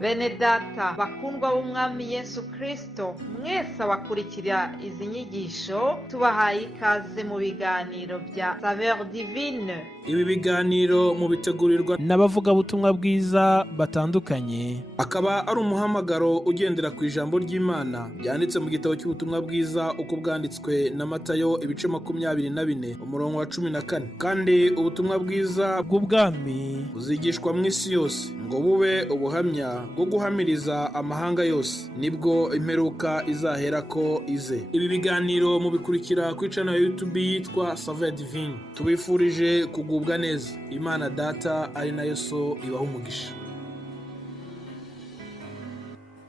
Bene data bakundwa b'umwami Yesu Kristo, mwese abakurikira izi nyigisho tubahaye ikaze mu biganiro bya Saveur Divine. Ibi biganiro mu bitegurirwa n'abavugabutumwa bwiza batandukanye, akaba ari umuhamagaro ugendera ku ijambo ry'Imana byanditse mu gitabo cy'ubutumwa bwiza uko bwanditswe na Matayo ibice 24 umurongo wa 14. Kandi ubutumwa bwiza bw'ubwami buzigishwa mu isi yose ngo bube ubuhamya bwo guhamiriza amahanga yose, nibwo imperuka izahera ko ize. Ibi biganiro mubikurikira ku channel ya YouTube yitwa Saveur Divine. Tubifurije kugubwa neza. Imana Data ari nayo so ibaha umugisha.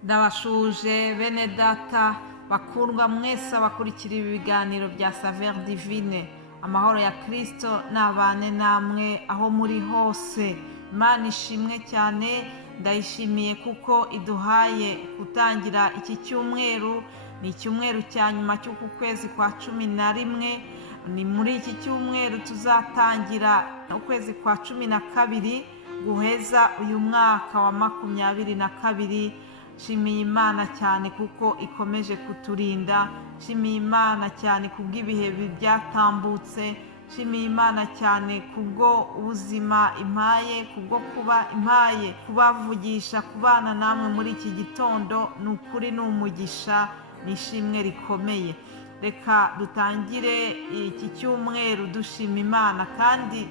Ndabashuje bene data bakundwa mwese abakurikira ibi biganiro bya Saveur Divine. Amahoro ya Kristo nabane namwe aho muri hose. Imana ishimwe cyane, ndayishimiye kuko iduhaye gutangira iki cyumweru. Ni icyumweru cya nyuma cy'uku kwezi kwa 11. Ni muri iki cyumweru tuzatangira ukwezi kwa 12 guheza uyu mwaka wa 2022. Shimiye Imana cyane kuko ikomeje kuturinda. Shimiye Imana cyane kubw'ibihe byatambutse. Shimiye Imana cyane kubwo ubuzima impaye, kubwo kuba impaye kubavugisha, kubana namwe muri iki gitondo. Ni ukuri n'umugisha, nishimwe rikomeye. Reka dutangire iki cyumweru dushima Imana, kandi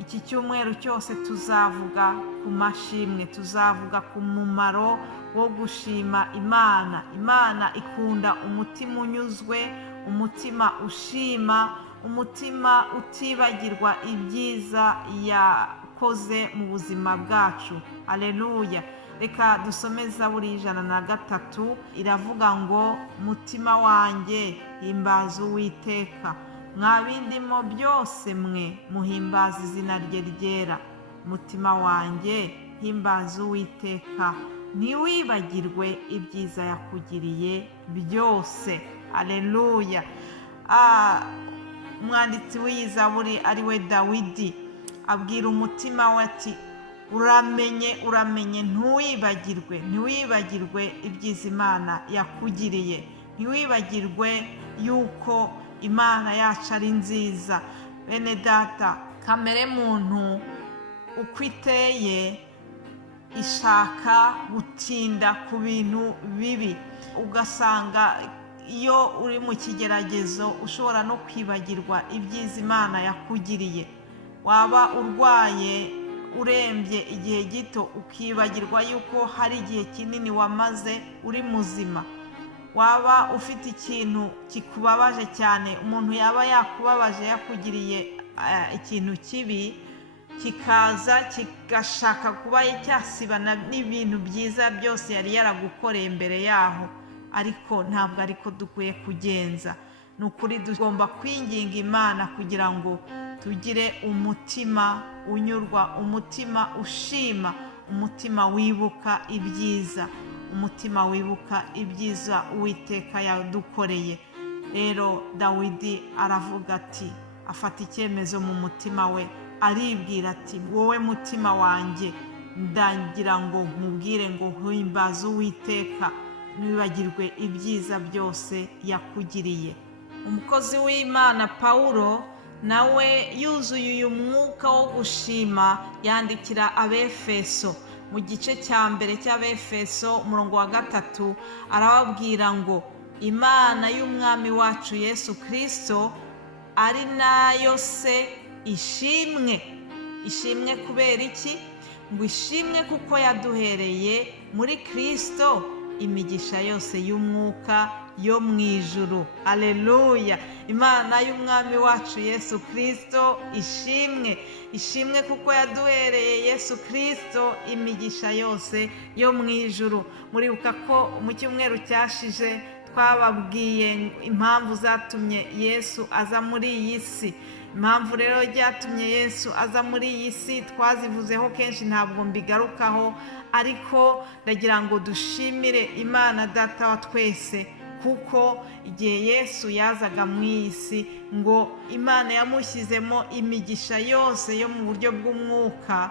iki cyumweru cyose tuzavuga ku mashimwe, tuzavuga ku mumaro wo gushima Imana. Imana ikunda umutima unyuzwe, umutima ushima, umutima utibagirwa ibyiza yakoze mu buzima bwacu. Haleluya. Reka dusome Zaburi 103, iravuga ngo mutima wanjye himbaza Uwiteka, mwabindimo byose mwe muhimbaza izina rye ryera. Mutima wanjye himbaza Uwiteka, ntiwibagirwe ibyiza yakugiriye byose. Haleluya. Umwanditsi w'iyi Zaburi ari we Dawidi abwira umutima we ati uramenye ntiwibagirwe ibyiza Imana yakugiriye, ntiwibagirwe yuko Imana yacu ari nziza. Bene data, kamere muntu uko iteye ishaka gutinda ku bintu bibi. Ugasanga iyo uri mu kigeragezo ushobora no kwibagirwa ibyiza Imana yakugiriye. Waba urwaye urembye igihe gito ukibagirwa yuko hari igihe kinini wamaze uri muzima. Waba ufite ikintu kikubabaje cyane, umuntu yaba yakubabaje yakugiriye ikintu kibi, kikaza kigashaka kuba cyasibana n'ibintu byiza byose yari yaragukoreye mbere yaho, ariko ntabwo ariko dukwiye kugenza. Ni ukuri tugomba kwinginga Imana kugira ngo tugire umutima unyurwa, umutima ushima, umutima wibuka ibyiza, umutima wibuka ibyiza Uwiteka yadukoreye. Rero Dawidi aravuga ati, afata icyemezo mu mutima we, aribwira ati wowe mutima wanjye ndagira ngo nkubwire ngo himbaza Uwiteka, ntiwibagirwe ibyiza byose yakugiriye. Umukozi w'Imana Pawulo nawe yuzuye uyu mwuka wo gushima yandikira Abefeso mu gice cya mbere cy'Abefeso umurongo wa 3 arababwira ngo Imana y'umwami wacu Yesu Kristo ari nayo se ishimwe kubera iki? Ngo ishimwe kuko yaduhereye muri Kristo imigisha yose y'umwuka yo mu ijuru. Haleluya. Imana y'umwami wacu Yesu Kristo ishimwe kuko yaduhereye Yesu Kristo imigisha yose yo mu ijuru. Muribuka ko mu cyumweru cyashize twababwiye impamvu zatumye Yesu aza muri iyi si. Impamvu rero ryatumye Yesu aza muri iyi si twazivuzeho kenshi, ntabwo mbigarukaho, ariko ndagira ngo dushimire Imana Data wa twese, kuko igihe Yesu yazaga mu iyi si ngo Imana yamushyizemo imigisha yose yo mu buryo bw'umwuka,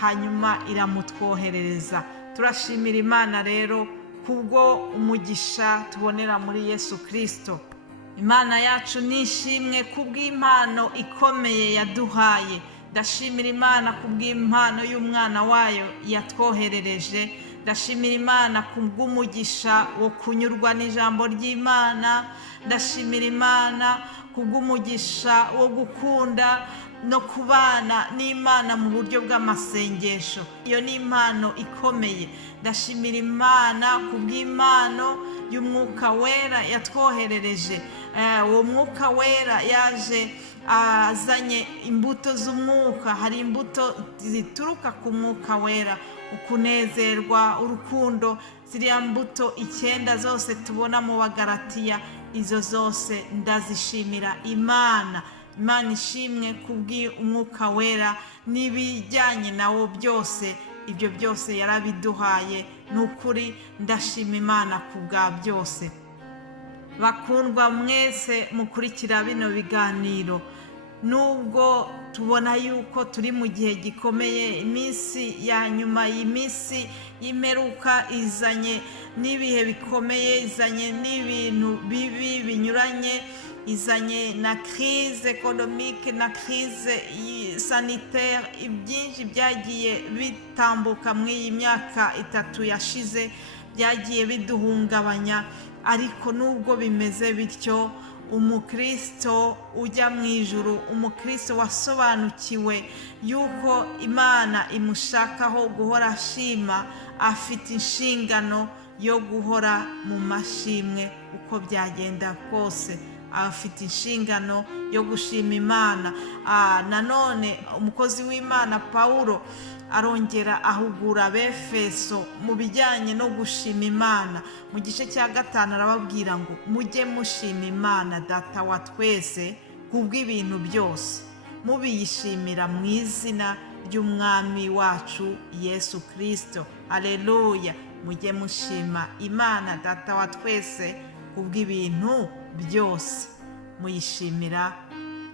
hanyuma iramutwoherereza turashimira Imana rero kubwo umugisha tubonera muri Yesu Kristo. Imana yacu nishimwe kubw'impano ikomeye yaduhaye. Ndashimira Imana kubw'impano y'umwana wayo yatwoherereje. Ndashimira Imana kubw'umugisha wo kunyurwa n'ijambo ry'Imana. Ndashimira Imana kubw'umugisha wo gukunda no kubana n'Imana mu buryo bw'amasengesho. Iyo ni impano ikomeye. Ndashimira Imana kubw'impano y'umwuka wera yatwoherereje. Uwo mwuka wera yaje azanye imbuto z'umwuka. Hari imbuto zituruka ku mwuka wera: ukunezerwa, urukundo. Ziriya mbuto 9 zose tubona mu Bagalatiya, izo zose ndazishimira Imana. Imana ishimwe kubw'umwuka wera n'ibijyanye nawo byose. Ibyo byose yarabiduhaye. Ni ukuri ndashima Imana kubwa byose. Bakundwa mwese mukurikira bino biganiro, nubwo tubona yuko turi mu gihe gikomeye, iminsi ya nyuma y'iminsi y'imperuka izanye n'ibihe bikomeye, izanye n'ibintu bibi binyuranye, izanye na crise économique na crise sanitaire. Ibyinshi byagiye bitambuka muri iyi myaka 3 yashize, byagiye biduhungabanya. Ariko nubwo bimeze bityo, umukristo ujya mu ijuru, umukristo wasobanukiwe yuko Imana imushakaho guhora ashima, afite inshingano yo guhora mu mashimwe uko byagenda kose. Afite inshingano yo gushima Imana. Nanone umukozi w'Imana Pawulo arongera ahugura Abefeso mu bijyanye no gushima Imana. Mu gice cya 5 arababwira ngo mujye mushima Imana Data wa twese kubw'ibintu byose, mubiyishimira mu izina ry'umwami wacu Yesu Kristo. Aleluya! Mujye mushima Imana Data wa twese kubw'ibintu byose, muyishimira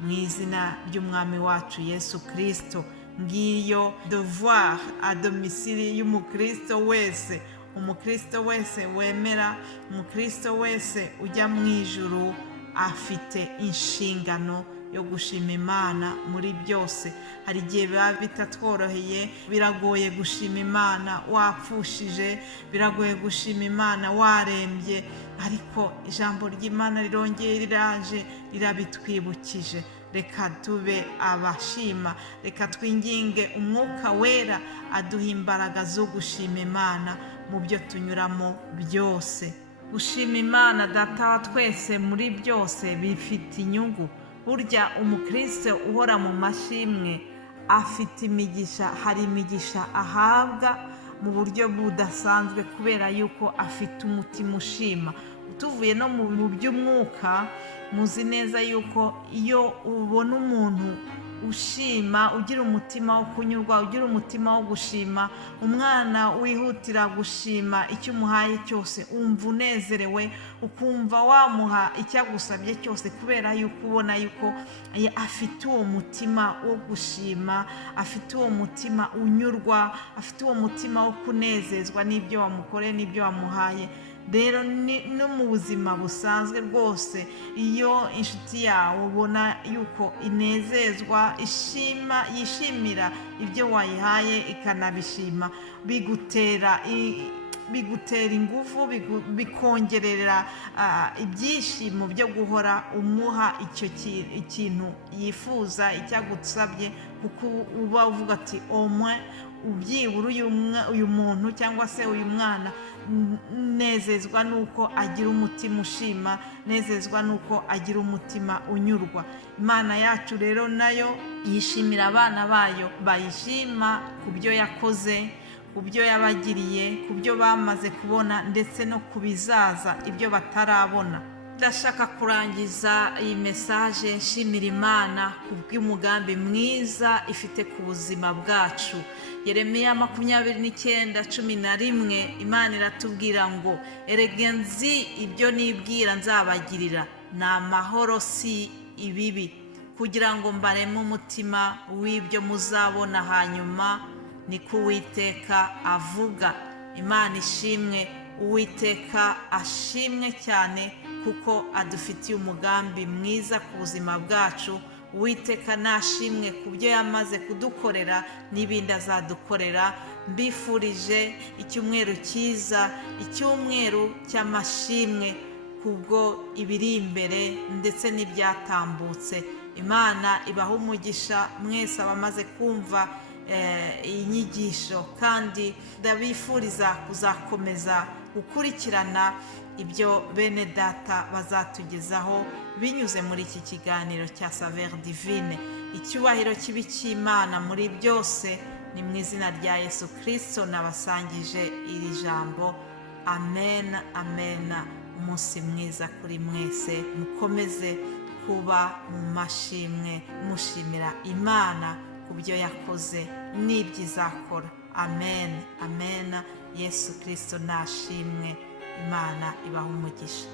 mu izina ry'umwami wacu Yesu Kristo. Ngiyo devoir à domicile y'umukristo wese. Umukristo wese wemera, umukristo wese ujya mu ijuru afite inshingano yo gushima Imana muri byose. Hari igihe biba bitatworoheye, biragoye gushima Imana wapfushije, biragoye gushima Imana warembye, ariko ijambo ry'Imana rirongeye riraje rirabitwibukije. Reka tube abashima, reka twinginge umwuka wera aduha imbaraga zo gushima Imana mu byo tunyuramo byose. Gushima Imana Data wa twese muri byose bifite inyungu. Burya umukristo uhora mu mashimwe afite imigisha. Hari imigisha ahabwa mu buryo budasanzwe kubera yuko afite umutima ushima. Tuvuye no mu by'umwuka, muzi neza yuko iyo ubona umuntu ushima, ugira umutima wo kunyurwa, ugira umutima wo gushima, umwana wihutira gushima icyo umuhaye cyose, umva unezerewe, ukumva wamuha icyo agusabye cyose, kubera yuko ubona yuko afite uwo mutima wo gushima, afite uwo mutima unyurwa, afite uwo mutima wo kunezezwa n'ibyo wamukoreye n'ibyo wamuhaye. Rero no mu buzima busanzwe rwose, iyo inshuti yawe ubona yuko inezezwa, yishimira ibyo wayihaye ikanabishima, bigutera ingufu, bikongerera ibyishimo byo guhora umuha icyo ikintu yifuza, icyagusabye, kuko uba uvuga ati omwe ubyibura uyu muntu cyangwa se uyu mwana, nezezwa nuko agira umutima ushima, nezezwa nuko agira umutima unyurwa. Imana yacu rero nayo yishimira abana bayo, bayishima ku byo yakoze, ku byo yabagiriye, ku byo bamaze kubona, ndetse no ku bizaza, ibyo batarabona. Ndashaka kurangiza iyi mesaje nshimira Imana kubw'umugambi mwiza ifite ku buzima bwacu. Yeremiya 29:11, Imana iratubwira ngo erega nzi ibyo nibwira nzabagirira, ni amahoro si ibibi, kugira ngo mbareme umutima w'ibyo muzabona hanyuma, niko Uwiteka avuga. Imana ishimwe, Uwiteka ashimwe cyane kuko adufitiye umugambi mwiza ku buzima bwacu. Uwiteka nashimwe ku byo yamaze kudukorera n'ibindi azadukorera. Mbifurije icyumweru cyiza, icyumweru cy'amashimwe kubwo ibiri imbere ndetse n'ibyatambutse. Imana ibaha umugisha mwese abamaze kumva iyi nyigisho, kandi ndabifuriza kuzakomeza gukurikirana ibyo bene data bazatugezaho binyuze muri iki kiganiro cya Saveur Divine. Icyubahiro kibi cy'Imana muri byose, ni mu izina rya Yesu Kristo nabasangije iri jambo. Amen, amen. Umunsi mwiza kuri mwese, mukomeze kuba mu mashimwe mushimira Imana ku byo yakoze n'ibyo izakora. Amen, amen. Yesu Kristo nashimwe. Imana ibaha umugisha.